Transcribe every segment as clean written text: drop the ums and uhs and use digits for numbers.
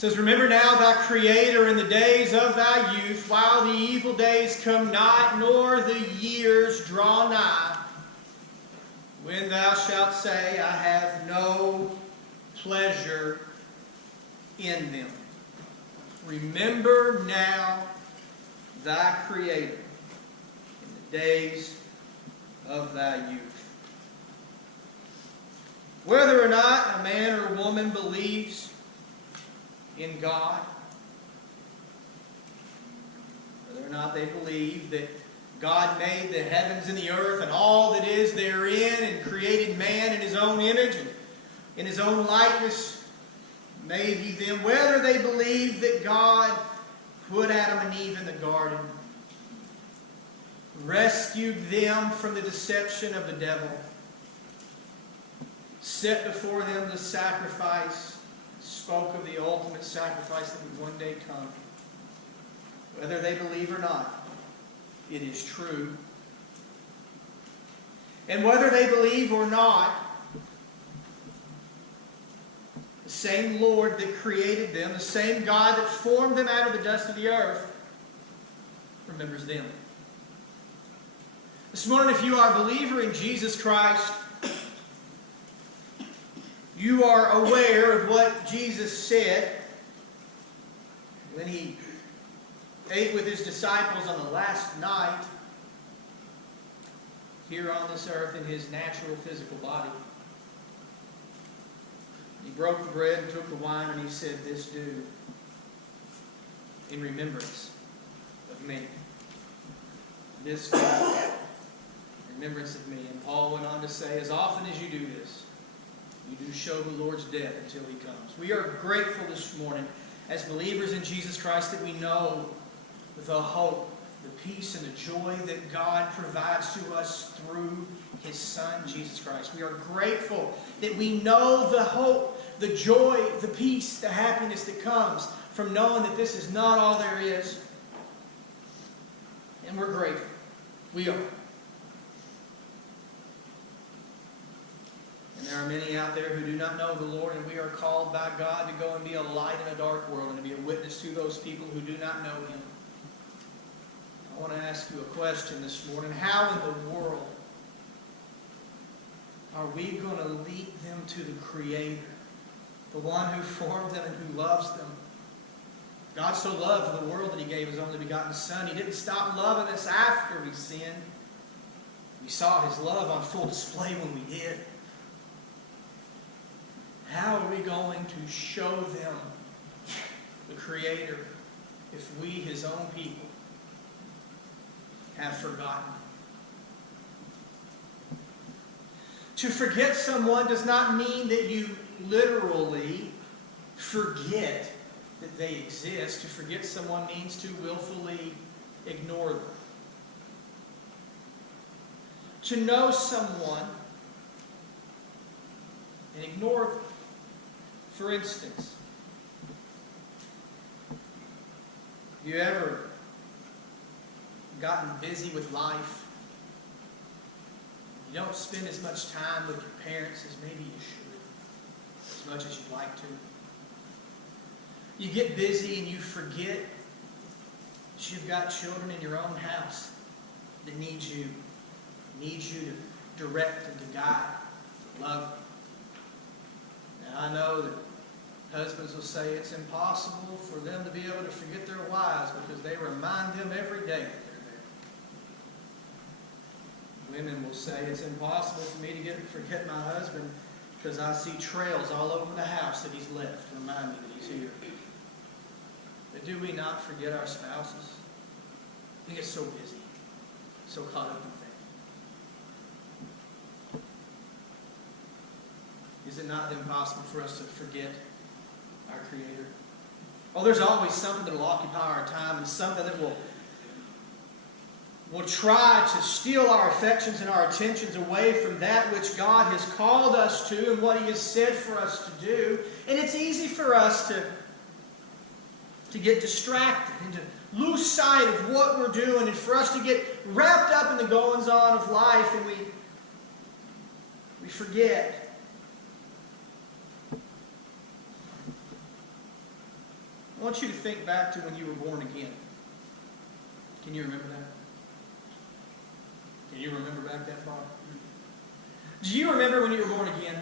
says, "Remember now thy Creator in the days of thy youth, while the evil days come not, nor the years draw nigh, when thou shalt say, I have no pleasure in them. Remember now thy Creator in the days of thy youth." Whether or not a man or a woman believes in God, whether or not they believe that God made the heavens and the earth and all that is therein, and created man in His own image and in His own likeness made He them, whether they believe that God put Adam and Eve in the garden, rescued them from the deception of the devil, set before them the sacrifice, spoke of the ultimate sacrifice that would one day come. Whether they believe or not, it is true. And whether they believe or not, the same Lord that created them, the same God that formed them out of the dust of the earth, remembers them. This morning, if you are a believer in Jesus Christ, you are aware of what Jesus said when He ate with His disciples on the last night here on this earth in His natural physical body. He broke the bread and took the wine, and He said, "This do in remembrance of me." This do in remembrance of me. And Paul went on to say, as often as you do this, you do show the Lord's death until He comes. We are grateful this morning as believers in Jesus Christ that we know the hope, the peace, and the joy that God provides to us through His Son, Jesus Christ. We are grateful that we know the hope, the joy, the peace, the happiness that comes from knowing that this is not all there is. And we're grateful. We are. And there are many out there who do not know the Lord, and we are called by God to go and be a light in a dark world and to be a witness to those people who do not know Him. I want to ask you a question this morning. How in the world are we going to lead them to the Creator, the one who formed them and who loves them? God so loved the world that He gave His only begotten Son. He didn't stop loving us after we sinned. We saw His love on full display when we did. How are we going to show them the Creator if we, His own people, have forgotten? To forget someone does not mean that you literally forget that they exist. To forget someone means to willfully ignore them. To know someone and ignore them. For instance, have you ever gotten busy with life? You don't spend as much time with your parents as maybe you should, as much as you'd like to. You get busy and you forget that you've got children in your own house that need you to direct and to guide, to love. And I know that husbands will say it's impossible for them to be able to forget their wives because they remind them every day that they're there. Women will say it's impossible for me to forget my husband because I see trails all over the house that he's left to remind me that he's here. But do we not forget our spouses? We get so busy, so caught up in things. Is it not impossible for us to forget our Creator? Oh, there's always something that will occupy our time and something that will try to steal our affections and our attentions away from that which God has called us to and what He has said for us to do. And it's easy for us to get distracted and to lose sight of what we're doing and for us to get wrapped up in the goings-on of life, and we forget. I want you to think back to when you were born again. Can you remember that? Can you remember back that far? Do you remember when you were born again?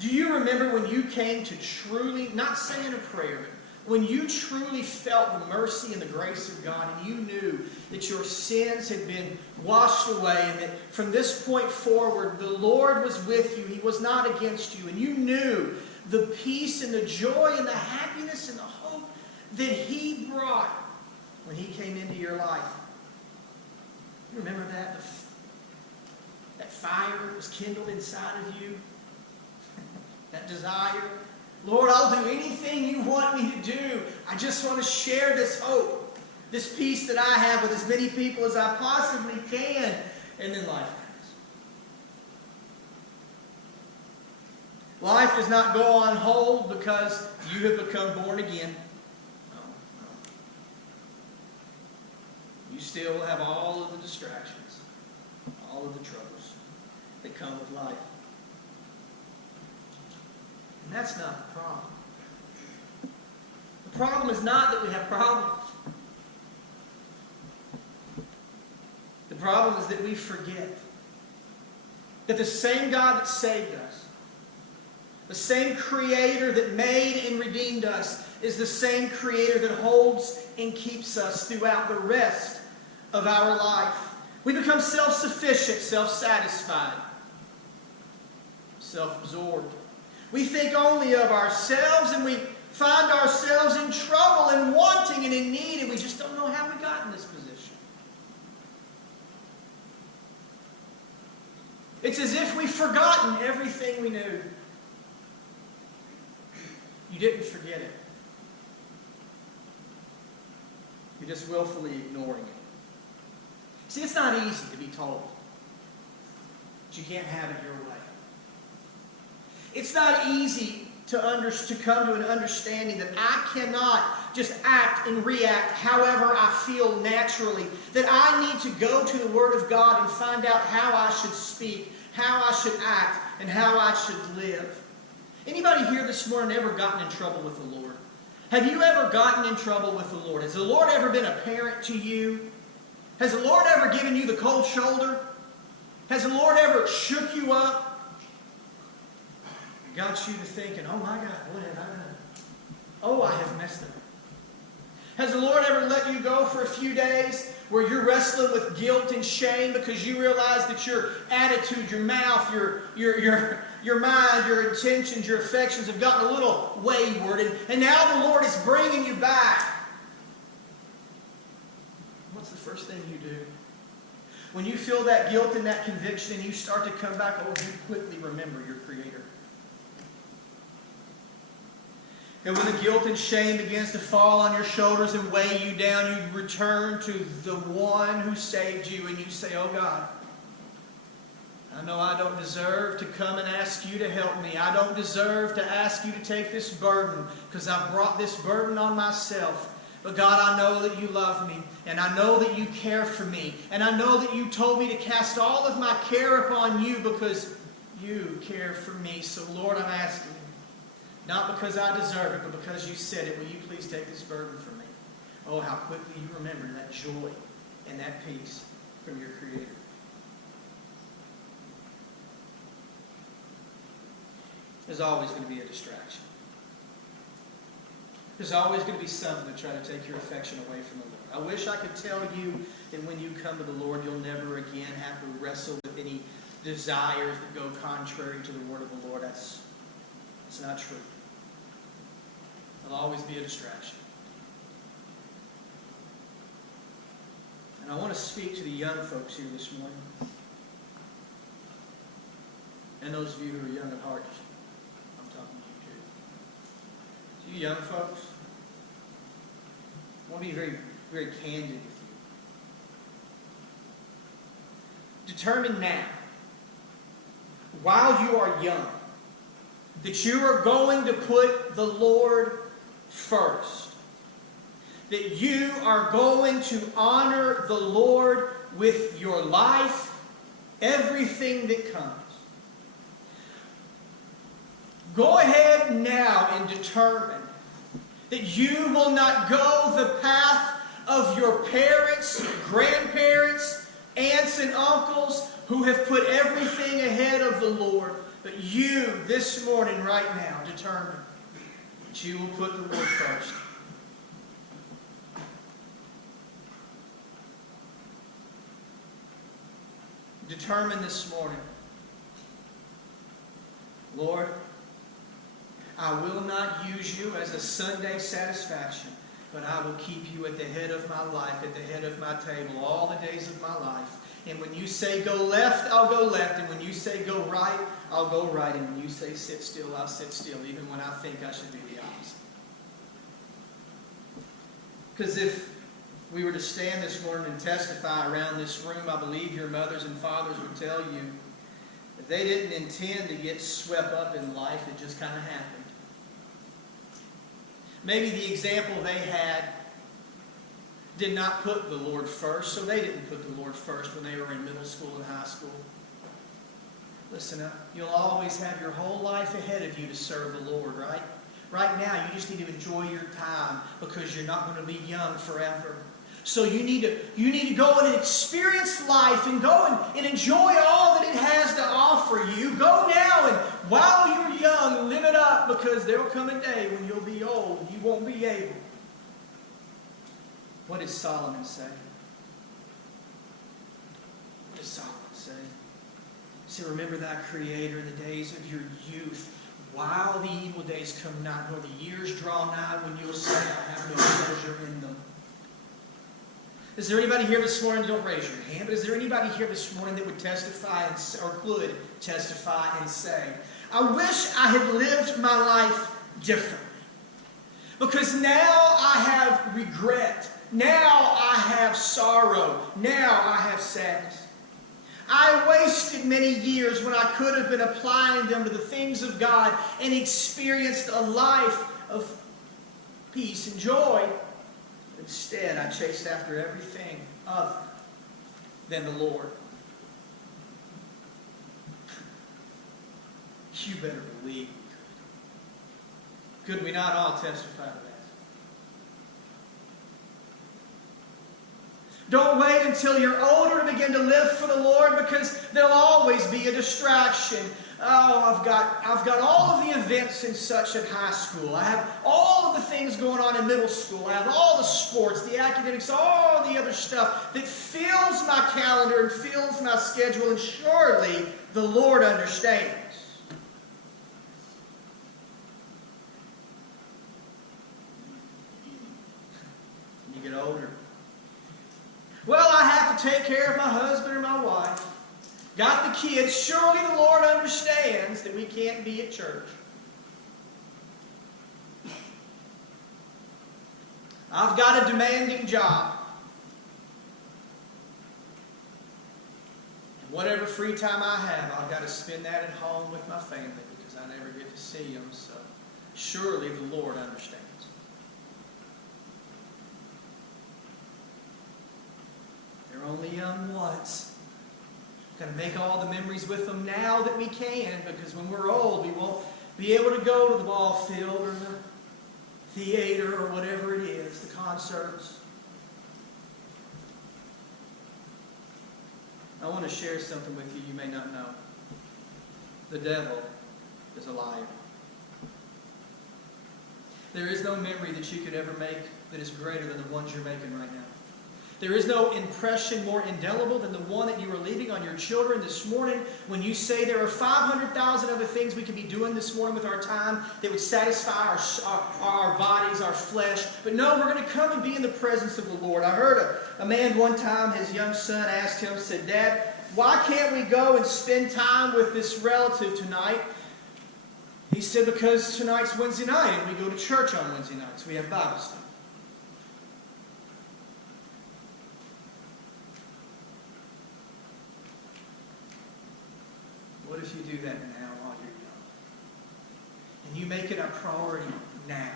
Do you remember when you came to truly, not saying a prayer, but when you truly felt the mercy and the grace of God, and you knew that your sins had been washed away, and that from this point forward the Lord was with you, He was not against you, and you knew the peace and the joy and the happiness and the hope that He brought when He came into your life? You remember that? That fire was kindled inside of you? That desire? Lord, I'll do anything you want me to do. I just want to share this hope, this peace that I have with as many people as I possibly can. And then life happens. Life does not go on hold because you have become born again. No. You still have all of the distractions, all of the troubles that come with life. And that's not the problem. The problem is not that we have problems. The problem is that we forget that the same God that saved us, the same Creator that made and redeemed us, is the same Creator that holds and keeps us throughout the rest of our life. We become self-sufficient, self-satisfied, self-absorbed. We think only of ourselves, and we find ourselves in trouble and wanting and in need, and we just don't know how we got in this position. It's as if we've forgotten everything we knew. You didn't forget it. You're just willfully ignoring it. See, it's not easy to be told that you can't have it your way. It's not easy to come to an understanding that I cannot just act and react however I feel naturally. That I need to go to the Word of God and find out how I should speak, how I should act, and how I should live. Anybody here this morning ever gotten in trouble with the Lord? Have you ever gotten in trouble with the Lord? Has the Lord ever been a parent to you? Has the Lord ever given you the cold shoulder? Has the Lord ever shook you up? Got you to thinking, oh my God, what have I done? Oh, I have messed up. Has the Lord ever let you go for a few days where you're wrestling with guilt and shame because you realize that your attitude, your mouth, your mind, your intentions, your affections have gotten a little wayward, and now the Lord is bringing you back? What's the first thing you do? When you feel that guilt and that conviction and you start to come back, oh, you quickly remember your Creator. And when the guilt and shame begins to fall on your shoulders and weigh you down, you return to the one who saved you and you say, oh God, I know I don't deserve to come and ask you to help me. I don't deserve to ask you to take this burden because I've brought this burden on myself. But God, I know that you love me, and I know that you care for me, and I know that you told me to cast all of my care upon you because you care for me. So Lord, I'm asking you, not because I deserve it, but because you said it, will you please take this burden from me? Oh, how quickly you remember that joy and that peace from your Creator. There's always going to be a distraction. There's always going to be something to try to take your affection away from the Lord. I wish I could tell you that when you come to the Lord, you'll never again have to wrestle with any desires that go contrary to the word of the Lord. That's not true. There'll always be a distraction. And I want to speak to the young folks here this morning. And those of you who are young at heart, I'm talking to you too. To you young folks, I want to be very, very candid with you. Determine now, while you are young, that you are going to put the Lord first. That you are going to honor the Lord with your life, everything that comes. Go ahead now and determine that you will not go the path of your parents, grandparents, aunts and uncles who have put everything ahead of the Lord. But you, this morning, right now, determine that you will put the Lord first. Determine this morning, Lord, I will not use you as a Sunday satisfaction, but I will keep you at the head of my life, at the head of my table, all the days of my life. And when you say go left, I'll go left. And when you say go right, I'll go right. And when you say sit still, I'll sit still, even when I think I should be the opposite. Because if we were to stand this morning and testify around this room, I believe your mothers and fathers would tell you that they didn't intend to get swept up in life. It just kind of happened. Maybe the example they had did not put the Lord first, so they didn't put the Lord first when they were in middle school and high school. Listen up. You'll always have your whole life ahead of you to serve the Lord, right? Right now, you just need to enjoy your time because you're not going to be young forever. So you need to go and experience life and go and enjoy all that it has to offer you. Go now and while you're young, live it up, because there will come a day when you'll be old. You won't be able. What did Solomon say? What does Solomon say? He said, remember thy Creator in the days of your youth, while the evil days come not, nor the years draw nigh, when you'll say, I have no pleasure in them. Is there anybody here this morning, don't raise your hand, but is there anybody here this morning that would testify or could testify and say, I wish I had lived my life differently, because now I have regret. Now I have sorrow. Now I have sadness. I wasted many years when I could have been applying them to the things of God and experienced a life of peace and joy. Instead, I chased after everything other than the Lord. You better believe. Could we not all testify to that? Don't wait until you're older to begin to live for the Lord, because there'll always be a distraction. Oh, I've got all of the events and such at high school. I have all of the things going on in middle school. I have all the sports, the academics, all the other stuff that fills my calendar and fills my schedule, and surely the Lord understands. When you get older, well, I have to take care of my husband or my wife. Got the kids. Surely the Lord understands that we can't be at church. I've got a demanding job. And whatever free time I have, I've got to spend that at home with my family, because I never get to see them. So surely the Lord understands. They're only young once. Got to make all the memories with them now that we can, because when we're old, we won't be able to go to the ball field or the theater or whatever it is, the concerts. I want to share something with you you may not know. The devil is a liar. There is no memory that you could ever make that is greater than the ones you're making right now. There is no impression more indelible than the one that you are leaving on your children this morning when you say there are 500,000 other things we could be doing this morning with our time that would satisfy our bodies, our flesh. But no, we're going to come and be in the presence of the Lord. I heard a man one time, his young son asked him, said, Dad, why can't we go and spend time with this relative tonight? He said, because tonight's Wednesday night and we go to church on Wednesday nights. We have Bible study. What if you do that now while you're young? And you make it a priority now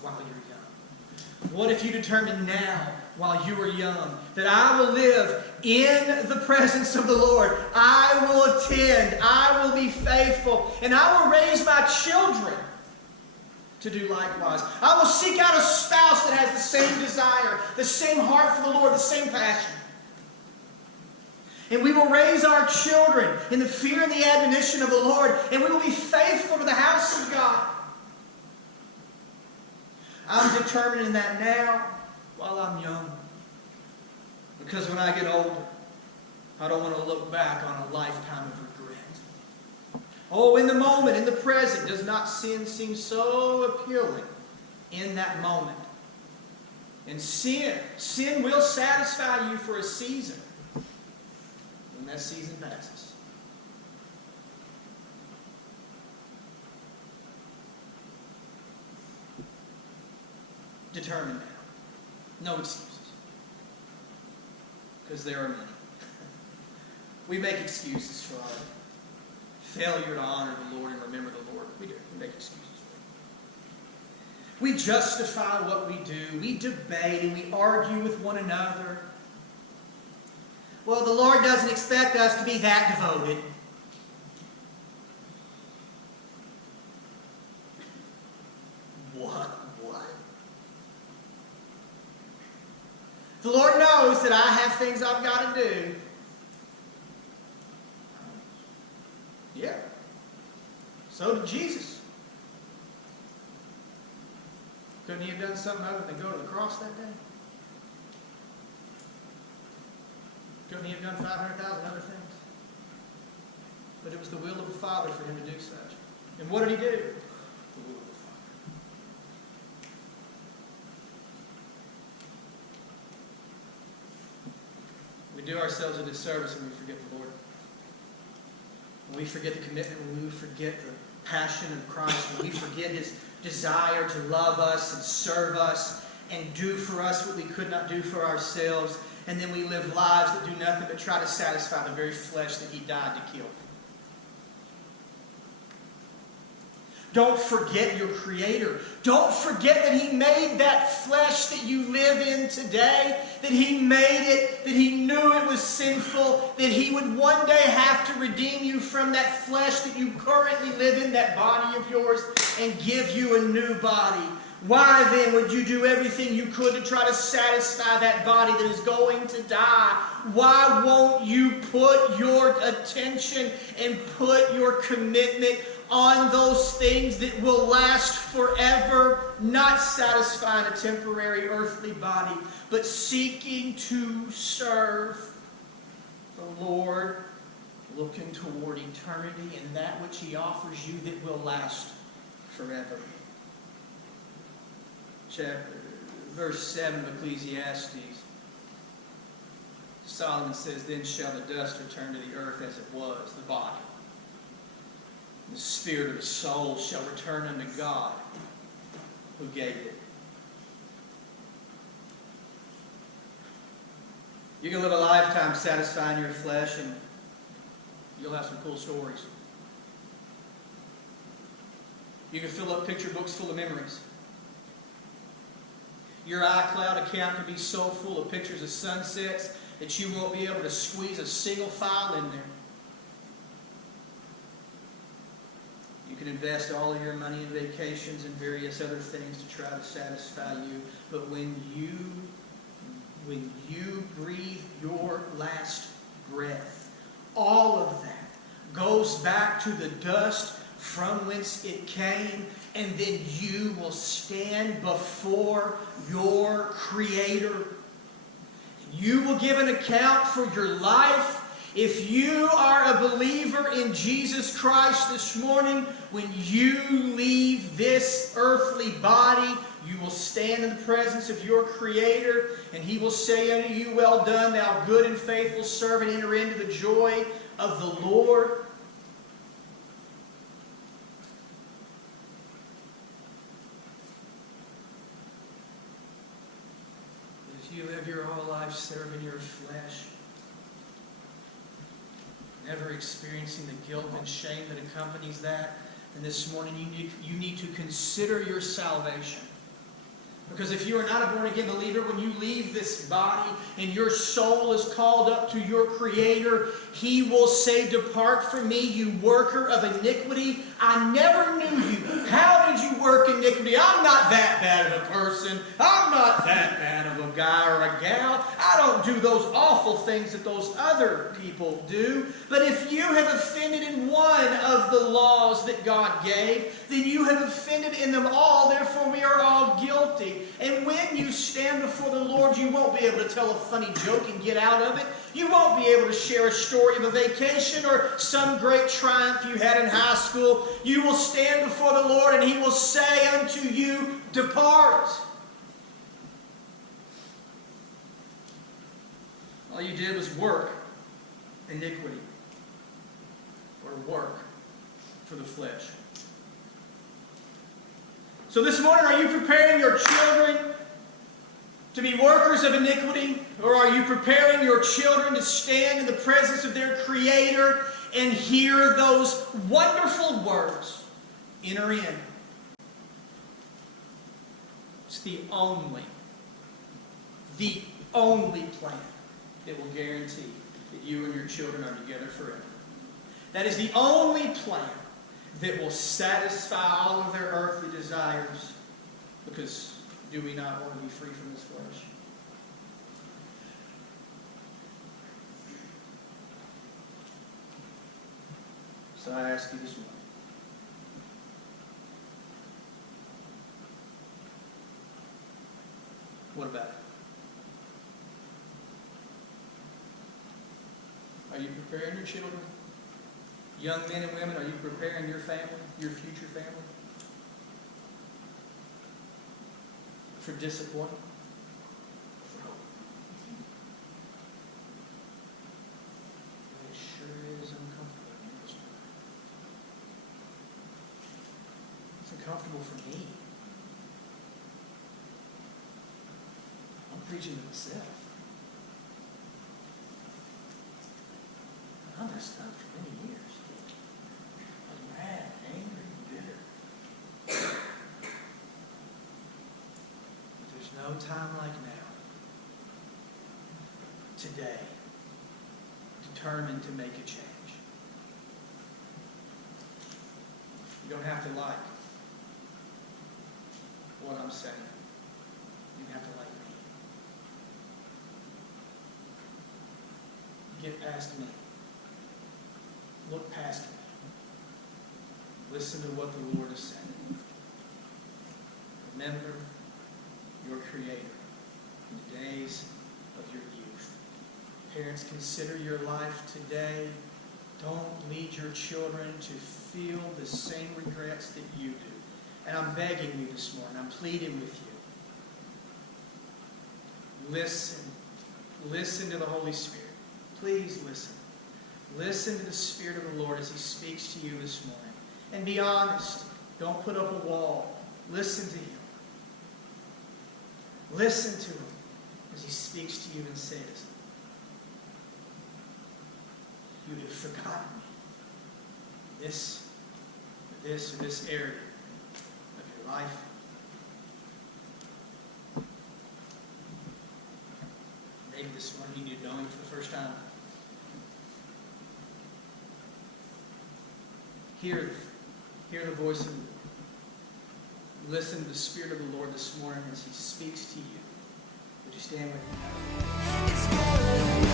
while you're young. What if you determine now, while you are young, that I will live in the presence of the Lord? I will attend, I will be faithful, and I will raise my children to do likewise. I will seek out a spouse that has the same desire, the same heart for the Lord, the same passion. And we will raise our children in the fear and the admonition of the Lord, and we will be faithful to the house of God. I'm determining that now while I'm young. Because when I get older, I don't want to look back on a lifetime of regret. Oh, in the moment, in the present, does not sin seem so appealing in that moment? And sin will satisfy you for a season. When that season passes. Determine now. No excuses. Because there are many. We make excuses for our failure to honor the Lord and remember the Lord. We do. We make excuses for it. We justify what we do. We debate and we argue with one another. Well, the Lord doesn't expect us to be that devoted. What? The Lord knows that I have things I've got to do. Yeah. So did Jesus. Couldn't he have done something other than go to the cross that day? Couldn't he have done 500,000 other things? But it was the will of the Father for him to do such. And what did he do? The will of the Father. We do ourselves a disservice when we forget the Lord. When we forget the commitment, when we forget the passion of Christ, when we forget His desire to love us and serve us and do for us what we could not do for ourselves, and then we live lives that do nothing but try to satisfy the very flesh that He died to kill. Don't forget your Creator. Don't forget that He made that flesh that you live in today, that He made it, that He knew it was sinful, that He would one day have to redeem you from that flesh that you currently live in, that body of yours, and give you a new body. Why then would you do everything you could to try to satisfy that body that is going to die? Why won't you put your attention and put your commitment on those things that will last forever, not satisfying a temporary earthly body, but seeking to serve the Lord, looking toward eternity and that which He offers you that will last forever? Verse 7 of Ecclesiastes, Solomon says, "Then shall the dust return to the earth as it was," the body. "The spirit of the soul shall return unto God who gave it." You can live a lifetime satisfying your flesh and you'll have some cool stories. You can fill up picture books full of memories. Your iCloud account can be so full of pictures of sunsets that you won't be able to squeeze a single file in there. You can invest all of your money in vacations and various other things to try to satisfy you. But when you breathe your last breath, all of that goes back to the dust from whence it came, and then you will stand before your Creator. You will give an account for your life. If you are a believer in Jesus Christ this morning, when you leave this earthly body, you will stand in the presence of your Creator, and He will say unto you, "Well done, thou good and faithful servant, enter into the joy of the Lord." If you live your whole life serving your flesh, never experiencing the guilt and shame that accompanies that, and this morning you need to consider your salvation. Because if you are not a born-again believer, when you leave this body and your soul is called up to your Creator, He will say, "Depart from me, you worker of iniquity. I never knew you." How did you work iniquity? I'm not that bad of a person. I'm not that bad of a guy or a gal. I don't do those awful things that those other people do. But if you have offended in one of the laws that God gave, then you have offended in them all. Therefore, we are all guilty. And when you stand before the Lord, you won't be able to tell a funny joke and get out of it. You won't be able to share a story of a vacation or some great triumph you had in high school. You will stand before the Lord and He will say unto you, "Depart." All you did was work iniquity or work for the flesh. So this morning, are you preparing your children to be workers of iniquity? Or are you preparing your children to stand in the presence of their Creator and hear those wonderful words, "Enter in"? It's the only plan that will guarantee that you and your children are together forever. That is the only plan that will satisfy all of their earthly desires. Because do we not want to be free from this flesh? So I ask you this morning, what about it? Are you preparing your children? Young men and women, are you preparing your family, your future family, for disappointment? For hope? It sure is uncomfortable. It's uncomfortable for me. I'm preaching to myself. I messed up for many years. I was mad, angry, and bitter. But there's no time like now, today, determined to make a change. You don't have to like what I'm saying. You have to like me. Get past me. Look past me. Listen to what the Lord is saying. Remember your Creator in the days of your youth. Parents, consider your life today. Don't lead your children to feel the same regrets that you do. And I'm begging you this morning. I'm pleading with you. Listen. Listen to the Holy Spirit. Please listen. Listen to the Spirit of the Lord as He speaks to you this morning. And be honest. Don't put up a wall. Listen to Him. Listen to Him as He speaks to you and says, "You have forgotten me. This or this area of your life." Maybe this morning you need to know Him for the first time. Hear the voice of the Lord. Listen to the Spirit of the Lord this morning as He speaks to you. Would you stand with me?